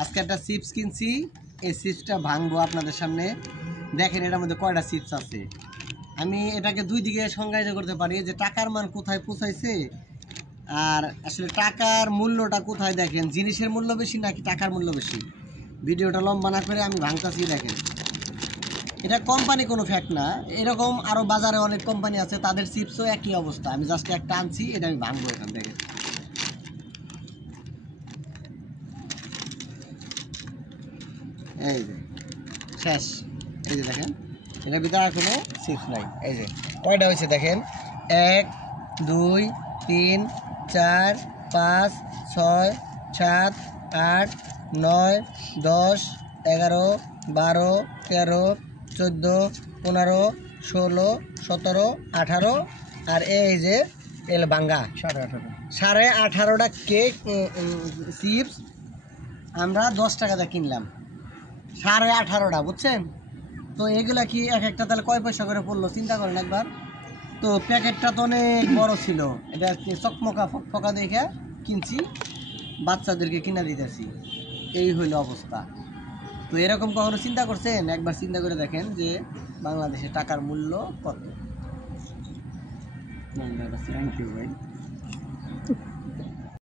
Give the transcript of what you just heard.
আজকে একটা চিপস কিনছি, এই চিপসটা ভাঙবো আপনাদের সামনে। দেখেন এটার মধ্যে কয়টা চিপস আছে। আমি এটাকে দুই দিকে সংজ্ঞায়িত করতে পারি যে টাকার মান কোথায় পৌঁছাইছে আর আসলে টাকার মূল্যটা কোথায়। দেখেন জিনিসের মূল্য বেশি নাকি টাকার মূল্য বেশি। ভিডিওটা লম্বা না করে আমি ভাঙতাছি। দেখেন এটা কোম্পানি কোনো ফ্যাক্ট না, এরকম আরও বাজারে অনেক কোম্পানি আছে, তাদের চিপসও একই অবস্থা। আমি জাস্ট একটা আনছি, এটা আমি ভাঙবো এখান থেকে। এই যে শেষ। এই যে দেখেন এটার ভিতরে আর কোনো চিপস নাই। এই যে কয়টা হয়েছে দেখেন, 1 2 3 4 5 6 7 8 9 10 11 12 13 14 15 16 17 18 আর এই যে এল বাঙ্গা 18.5টা কেক চিপস আমরা 10 টাকাতে কিনলাম। 18.5টা, বুঝছেন? তো এগুলা কি এক একটা তাহলে কয় পয়সা করে পড়লো চিন্তা করেন একবার। তো প্যাকেটটা তো অনেক বড় ছিল, এটা চকমকা ফকফকা দেখে কিনছি, বাচ্চাদেরকে কিনা দিতেছি। এই হইল অবস্থা। তো এরকম কখনো চিন্তা করছেন? একবার চিন্তা করে দেখেন যে বাংলাদেশে টাকার মূল্য কত। থ্যাংক ইউ ভাই।